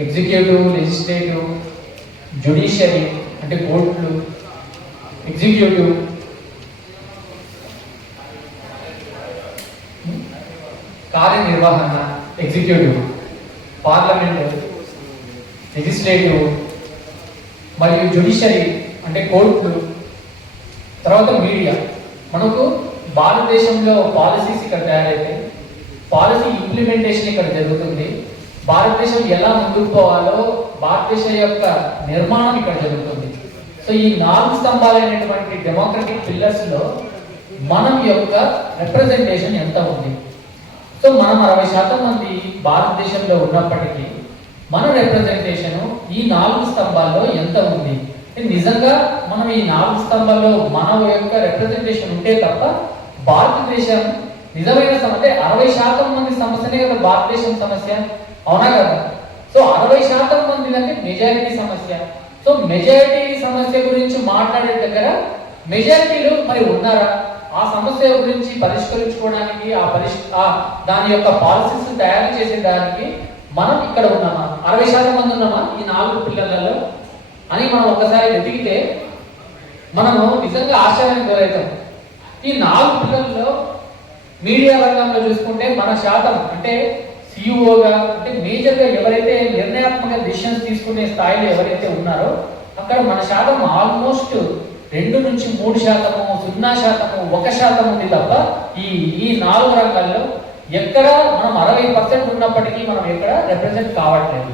Executive legislative judiciary అంటే కోర్టులు executive కార్యనిర్వహణ ఎగ్జిక్యూటివ్ పార్లమెంట్ లెజిస్లేటివ్ మరియు జ్యుడిషియరీ అంటే కోర్టులు. తర్వాత మీడియా. మనకు భారతదేశంలో పాలసీస్ ఇక్కడ తయారైతే పాలసీ ఇంప్లిమెంటేషన్ ఇక్కడ జరుగుతుంది. భారతదేశం ఎలా ముందుకు పోవాలో భారతదేశం యొక్క నిర్మాణం ఇక్కడ జరుగుతుంది. సో ఈ నాలుగు స్తంభాలైనటువంటి డెమోక్రటిక్ పిల్లర్స్లో మనం యొక్క రిప్రజెంటేషన్ ఎంత ఉంది? సో మనం అరవై శాతం మంది భారతదేశంలో ఉన్నప్పటికీ మన రిప్రజెంటేషన్ ఈ నాలుగు స్తంభాల్లో ఎంత ఉంది? నిజంగా మనం ఈ నాలుగు స్తంభాల్లో మన యొక్క రిప్రజెంటేషన్ ఉంటే తప్ప భారతదేశం నిజమైన సమస్య అంటే అరవై శాతం మంది సమస్యనే కదా భారతదేశం సమస్య. అవునా కదా? సో అరవై శాతం మంది అంటే మెజారిటీ సమస్య. సో మెజారిటీ సమస్య గురించి మాట్లాడే దగ్గర మెజారిటీలు మరి ఉన్నారా? ఆ సమస్య గురించి పరిష్కరించుకోవడానికి ఆ పరిష్ ఆ దాని యొక్క పాలసీస్ తయారు చేసే దానికి మనం ఇక్కడ ఉన్నామా? అరవై శాతం మంది ఉన్నామా ఈ నాలుగు పిల్లలలో? అని మనం ఒకసారి వెతికితే మనము నిజంగా ఆశ్చర్యానికి గురవుతాం. ఈ నాలుగు పిల్లల్లో మీడియా రంగంలో చూసుకుంటే మన శాతం అంటే సిఇఓగా అంటే మేజర్గా ఎవరైతే నిర్ణయాత్మక డిసిషన్స్ తీసుకునే స్థాయిలో ఎవరైతే ఉన్నారో అక్కడ మన శాతం ఆల్మోస్ట్ రెండు నుంచి మూడు శాతము సున్నా శాతము ఒక శాతం ఉంది తప్ప ఈ ఈ నాలుగు రంగాల్లో ఎక్కడ మనం అరవై పర్సెంట్ ఉన్నప్పటికీ మనం ఎక్కడ రిప్రజెంట్ కావట్లేదు.